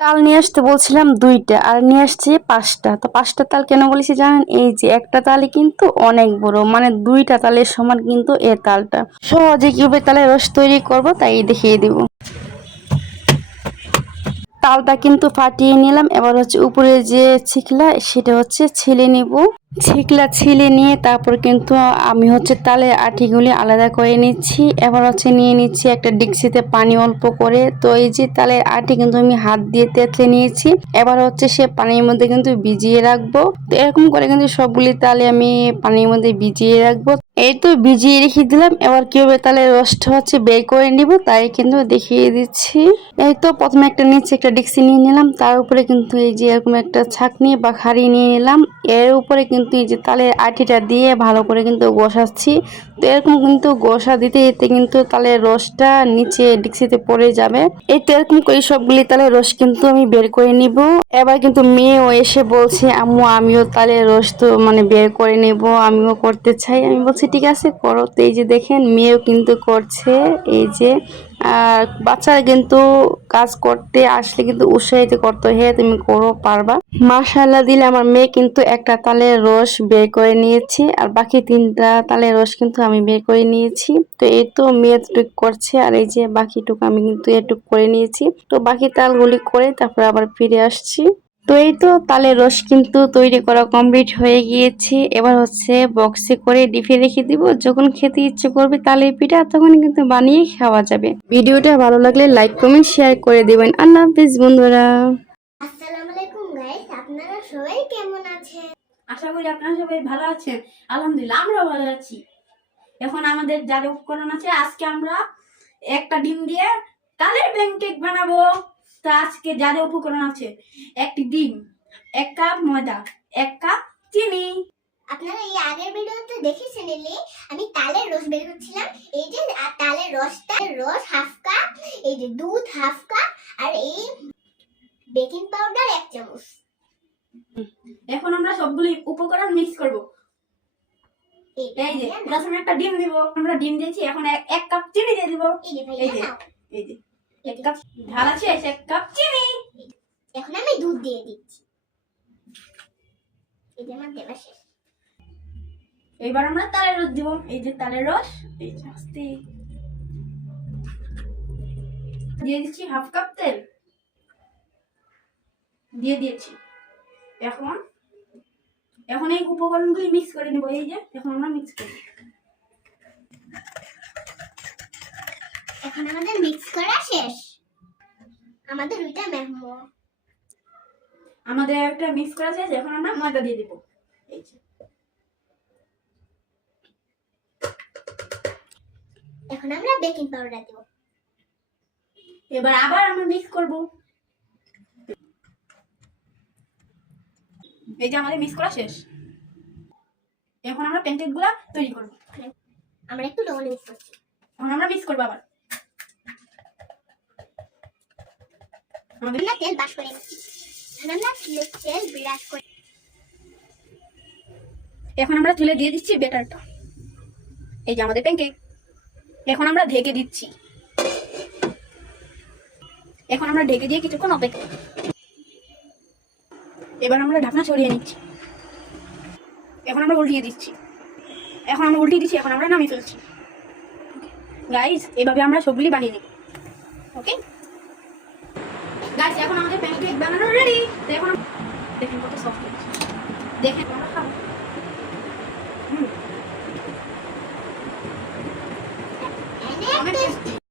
তাল নিয়ে আসতে বলছিলাম 2টা আর নিয়ে আসছি 5টা। তো 5টা তাল কেন বলেছি জানেন? এই যে একটা তালই কিন্তু অনেক বড়, মানে 2টা তালের সমান কিন্তু এ তালটা। সহজে কিভাবে তালের রস তৈরি করব তাই দেখিয়ে দিব। তালটা কিন্তু ফাটিয়ে নিলাম। এবার হচ্ছে উপরে যে ছিকলা সেটা হচ্ছে ছিলে নিব। ছিকলা ছিলে নিয়ে তারপর কিন্তু আমি হচ্ছে তালের আটিগুলি আলাদা করে নিচ্ছি। এবার হচ্ছে নিয়ে নিচ্ছি একটা ডিক্সিতে পানি অল্প করে। তো এই যে তালের আটি কিন্তু আমি হাত দিয়ে তেতলে নিয়েছি। এবার হচ্ছে সে পানির মধ্যে কিন্তু ভিজিয়ে রাখবো। তো এরকম করে কিন্তু সবগুলি তালে আমি পানির মধ্যে ভিজিয়ে রাখবো। এই তো ভিজিয়ে রেখে দিলাম। এবার কিভাবে তালের রসটা হচ্ছে বের করে নিব তাই কিন্তু দেখিয়ে দিচ্ছি। এই তো প্রথমে একটা নিচে একটা ডিক্সি নিয়ে নিলাম, তার উপরে কিন্তু এই যে এরকম একটা ছাঁকনি বা খাড়ি নিয়ে নিলাম। এর উপরে কিন্তু এই যে তালের আটিটা দিয়ে ভালো করে কিন্তু ঘষাচ্ছি। তো এরকম কিন্তু ঘষা দিতে দিতে কিন্তু তালের রসটা নিচে ডিক্সিতে পড়ে যাবে। এই তো এরকম করে সবগুলি তালের রস কিন্তু আমি বের করে নিব। এবার কিন্তু মেয়েও এসে বলছে আম্মু আমিও তালের রস তো মানে বের করে নেব, আমিও করতে চাই। আমি বলছি ঠিক আছে করো। তো এই যে দেখেন মেয়েও কিন্তু করছে। এই যে আর বাচ্চারা কিন্তু কাজ করতে আসলে কিন্তু উৎসাহিত করতে, হে তুমি করো পারবা। মাশাআল্লাহ দিলে আমার মেয়ে কিন্তু একটা তালের রস বের করে নিয়েছে আর বাকি 3টা তালের রস কিন্তু আমি বের করে নিয়েছি। তো এই তো মেয়ে টুক করছে আর এই যে বাকিটুকু আমি কিন্তু এটুক করে নিয়েছি। তো বাকি তালগুলি করে তারপর আবার ফিরে আসছি। তো এই তো তালের রস কিন্তু তৈরি করা কমপ্লিট হয়ে গিয়েছে। এবার হচ্ছে বক্সে করে ডিপে রেখে দিব। যখন খেতে ইচ্ছে করবে তালের পিঠা তখন কিন্তু বানিয়ে খাওয়া যাবে। ভিডিওটা ভালো লাগলে লাইক কমেন্ট শেয়ার করে দিবেন। আল্লাহ হাফেজ বন্ধুরা। আসসালামু আলাইকুম গাইস, আপনারা সবাই কেমন আছেন? আশা করি আপনারা সবাই ভালো আছেন। আলহামদুলিল্লাহ আমরাও ভালো আছি। এখন আমাদের যা যা উপকরণ আছে, আজকে আমরা একটা ডিম দিয়ে তালের প্যানকেক বানাবো। তো আজকে যা যা উপকরণ আছে, একটি ডিম, 1 কাপ ময়দা, 1 কাপ চিনি। আপনারা এই আগের ভিডিওতে দেখেছেন আমি তালের রস বের করছিলাম। এই যে তালের রস হাফ কাপ, এই যে দুধ হাফ কাপ, আর এই বেকিং পাউডার 1 চামচ। এখন আমরা সবগুলি উপকরণ মিক্স করব। এই যে প্রথমে একটা ডিম দিব, আমরা ডিম দিয়েছি। এখন 1 কাপ চিনি দিয়ে দিব। এই যে 1 কাপ ঢালা শেষ, 1 কাপ চিনি। এখন আমি দুধ দিয়ে দিচ্ছি। এই যে আমার দেওয়া শেষ। এবার আমরা তালের রস দিব। এই যে তালের রস, এই যে আস্তে দিয়ে দিচ্ছি। হাফ কাপ তেল দিয়ে দিয়েছি। এখন এই উপকরণগুলি মিক্স করে নিব। এই যে এখন আমরা মিক্স করি। এখন আমাদের মিক্স করা শেষ। আমাদের দুইটা মেহমো আমাদের একটা মিক্স করা শেষ। এখন আমরা ময়দা দিয়ে দিব। এই যে এখন আমরা বেকিং পাউডার দেব। এবার আবার আমরা মিক্স করব। এই যে আমাদের মিক্স করা শেষ। এখন আমরা প্যানকেকগুলো তৈরি করব। আমরা একটু লবণ মিক্স করছি। এখন আমরা মিক্স করব আবার। আমরা তেল ব্রাশ করে নিচ্ছি। তেল ব্রাশ করে এখন আমরা তুলে দিয়ে দিচ্ছি ব্যাটারটা। এই যে আমাদের প্যানকেক। এখন আমরা ঢেকে দিচ্ছি। এখন আমরা ঢেকে দিয়ে কিছুক্ষণ অপেক্ষা। এবার আমরা ঢাকনা সরিয়ে নিচ্ছি। এখন আমরা উল্টিয়ে দিচ্ছি। এখন আমরা নামিয়ে ফেলছি। গাইস, এভাবে আমরা সবগুলি বানিয়ে নিই। ওকে গাইস, এখন আমাদের প্যানকেক বানানো রেডি। এখন দেখেন কত সফট হয়েছে। দেখেন আমরা খাবো। অনেক টেস্টি।